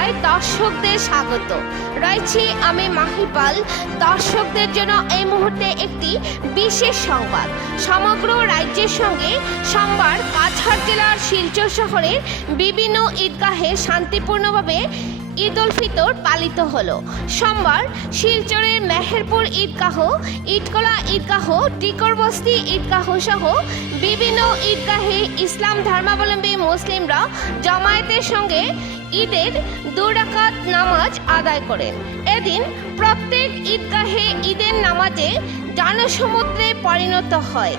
বার্তায় দর্শকদের স্বাগত। রয়েছি আমি মাহিপাল। দর্শকদের জন্য এই মুহূর্তে একটি বিশেষ সংবাদ। সমগ্র রাজ্যের সঙ্গে সোমবার কাছাড় জেলার শিলচর শহরের বিভিন্ন ঈদগাহে শান্তিপূর্ণভাবে ঈদ উল ফিতর পালিত হলো। সোমবার শিলচরের মেহেরপুর ঈদগাহ, ইটকলা ঈদগাহ, টিকরবস্তি ঈদগাহ সহ বিভিন্ন ঈদগাহে ইসলাম ধর্মাবলম্বী মুসলিমরা জামায়াতের সঙ্গে ঈদের 2 রাকাত নামাজ আদায় করেন। এদিন প্রত্যেক ঈদগাহে ঈদের নামাজে জনসমুদ্রে পরিণত হয়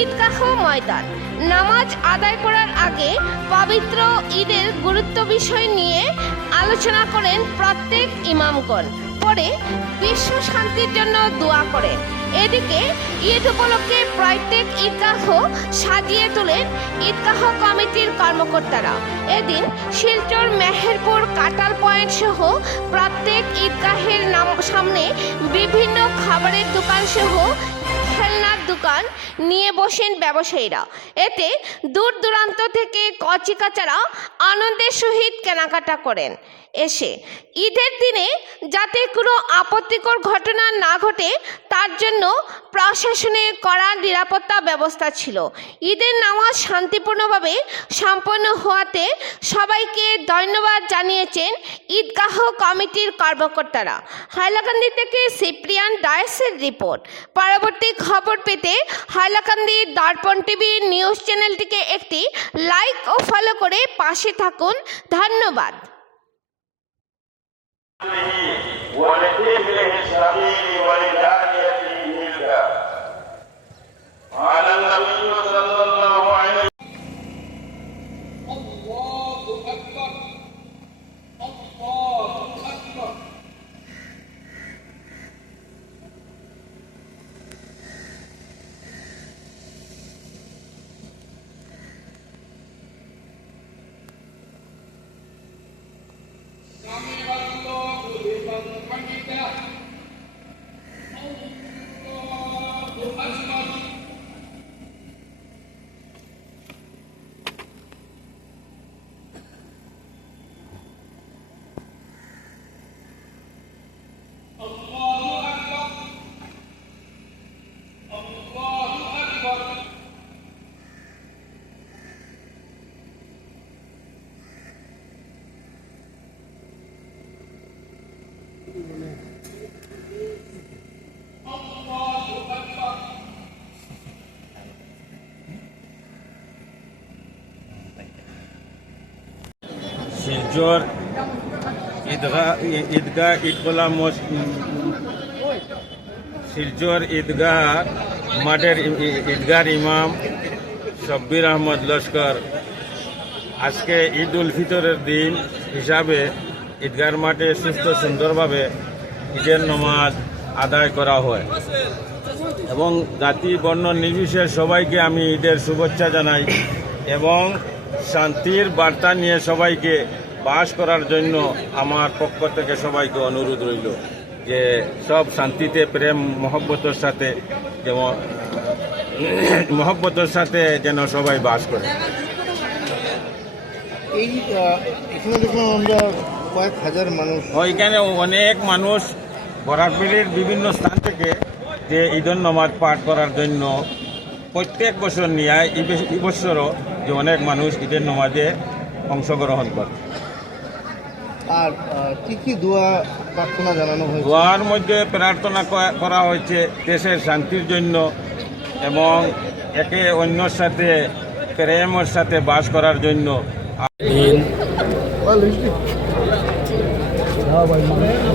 ঈদগাহ ময়দান। নামাজ আদায় করার আগে পবিত্র ঈদের গুরুত্ব বিষয় নিয়ে আলোচনা করেন প্রত্যেক ইমামগণ, পরে বিশ্ব শান্তির জন্য দোয়া করেন। এদিকে ঈদ উপলক্ষে প্রত্যেক ঈদগাহ সাজিয়ে তোলেন ঈদগাহ কমিটির কর্মকর্তারা। এদিন শিলচর, মেহেরপুর, কাটাল পয়েন্ট সহ প্রত্যেক ঈদগাহের সামনে বিভিন্ন খাবারের দোকান সহ খেলনার দোকান নিয়ে বসেন ব্যবসায়ীরা। এতে দূর দূরান্ত থেকে কচিকাচারা আনন্দের সহিত কেনাকাটা করেন। এসে ঈদের দিনে যাতে কোনো আপত্তিকর ঘটনা না ঘটে তার জন্য প্রশাসনের কড়া নিরাপত্তা ব্যবস্থা ছিল। ঈদের নামাজ শান্তিপূর্ণভাবে সম্পন্ন হওয়াতে সবাইকে ধন্যবাদ জানিয়েছেন ঈদগাহ কমিটির কর্মকর্তারা। হাইলাকান্দি থেকে সিপ্রিয়ান ডায়েসের রিপোর্ট। পরবর্তী খবর পেতে হাইলাকান্দি দর্পণ টিভি নিউজ চ্যানেলটিকে একটি লাইক ও ফলো করে পাশে থাকুন। ধন্যবাদ। ولحبله الصغير ولدانيته ملكا قال النبي صلى الله عليه وسلم الله أكبر الله أكبر سمع الله لمن حمده الله أكبر الله أكبر الله أكبر الله أكبر শিলচর ঈদগাহ ইটকলা শিলচর ঈদগাহ মাঠের ঈদগাহ ইমাম শব্বির আহমদ লস্কর আজকে ঈদ উল ফিতরের দিন হিসাবে ঈদগাহ মাঠে সুস্থ সুন্দরভাবে ঈদের নামাজ আদায় করা হয় এবং জাতি বর্ণ নির্বিশেষে সবাইকে আমি ঈদের শুভেচ্ছা জানাই এবং শান্তির বার্তা নিয়ে সবাইকে বাস করার জন্য আমার পক্ষ থেকে সবাইকে অনুরোধ রইল যে সব শান্তিতে প্রেম মহব্বতের সাথে যেমন মহব্বতের সাথে যেন সবাই বাস করে। এই এখানে দেখলাম আমরা কয়েক হাজার মানুষ, ওইখানে অনেক মানুষ বরাকবেলির বিভিন্ন স্থান থেকে যে ঈদের নামাজ পাঠ করার জন্য প্রত্যেক বছর নিয়ে এই বছরও যে অনেক মানুষ ঈদের নামাজে অংশগ্রহণ করে। আর কি কি দোয়া প্রার্থনা জানানো হয়েছে? দোয়ার মধ্যে প্রার্থনা করা হয়েছে দেশের শান্তির জন্য এবং একে অন্যর সাথে প্রেমের সাথে বাস করার জন্য।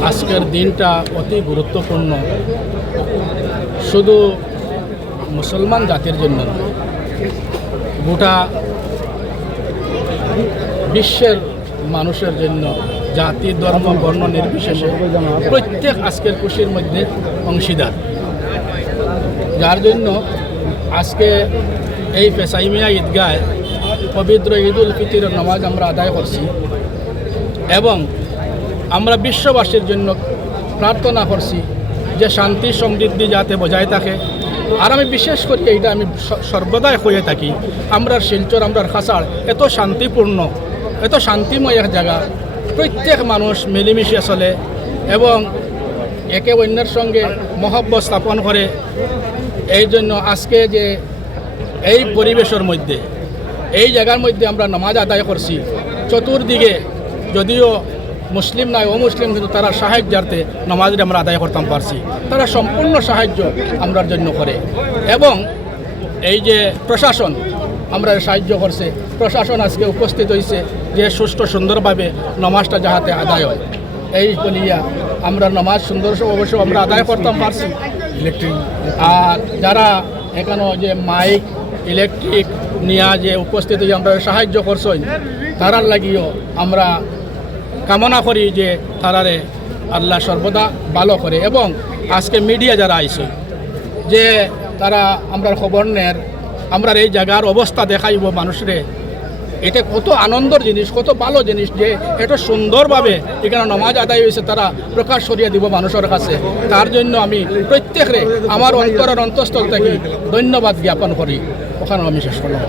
আজকের দিনটা অতি গুরুত্বপূর্ণ, শুধু মুসলমান জাতির জন্য নয়, গোটা বিশ্বের মানুষের জন্য, জাতি ধর্ম বর্ণ নির্বিশেষে প্রত্যেক আজকের খুশির মধ্যে অংশীদার। যার জন্য আজকে এই পেশাইমিয়া ঈদগায় পবিত্র ঈদ উল ফিতরের নামাজ আমরা আদায় করছি এবং আমরা বিশ্ববাসীর জন্য প্রার্থনা করছি যে শান্তি সমৃদ্ধি যাতে বজায় থাকে। আর আমি বিশেষ করে এইটা আমি সর্বদাই হয়ে থাকি, আমরা শিলচর, আমরা খাসাড় এত শান্তিপূর্ণ, এত শান্তিময় এক জায়গা, প্রত্যেক মানুষ মিলেমিশে চলে এবং একে অন্যের সঙ্গে মহব্বত স্থাপন করে। এই জন্য আজকে যে এই পরিবেশের মধ্যে এই জায়গার মধ্যে আমরা নামাজ আদায় করছি, চতুর্দিকে যদিও মুসলিম নয় অমুসলিম, কিন্তু তারা সাহায্যার্থে নামাজটা আমরা আদায় করতাম পারছি। তারা সম্পূর্ণ সাহায্য আমরার জন্য করে এবং এই যে প্রশাসন আমরা সাহায্য করছে, প্রশাসন আজকে উপস্থিত হয়েছে যে সুষ্ঠু সুন্দরভাবে নামাজটা যাহাতে আদায় হয়। এই বলিয়া আমরা নামাজ সুন্দর অবশ্য আমরা আদায় করতাম পারছি। আর যারা এখানে যে মাইক ইলেকট্রিক নিয়ে যে উপস্থিত হয়ে আমরা সাহায্য করছেন, তারার লাগিও আমরা কামনা করি যে তারারে আল্লাহ সর্বদা ভালো করে। এবং আজকে মিডিয়া যারা আইছে যে তারা আমরা খবর নের, আমরা এই জায়গার অবস্থা দেখাইব মানুষরে, এটা কত আনন্দের জিনিস, কত ভালো জিনিস যে এটা সুন্দরভাবে এখানে নামাজ আদায় হয়েছে, তারা প্রকাশ করিয়া দিব মানুষের কাছে। তার জন্য আমি প্রত্যেকরে আমার অন্তরের অন্তঃস্থল থেকে ধন্যবাদ জ্ঞাপন করি। ওখানে আমি শেষ করলাম।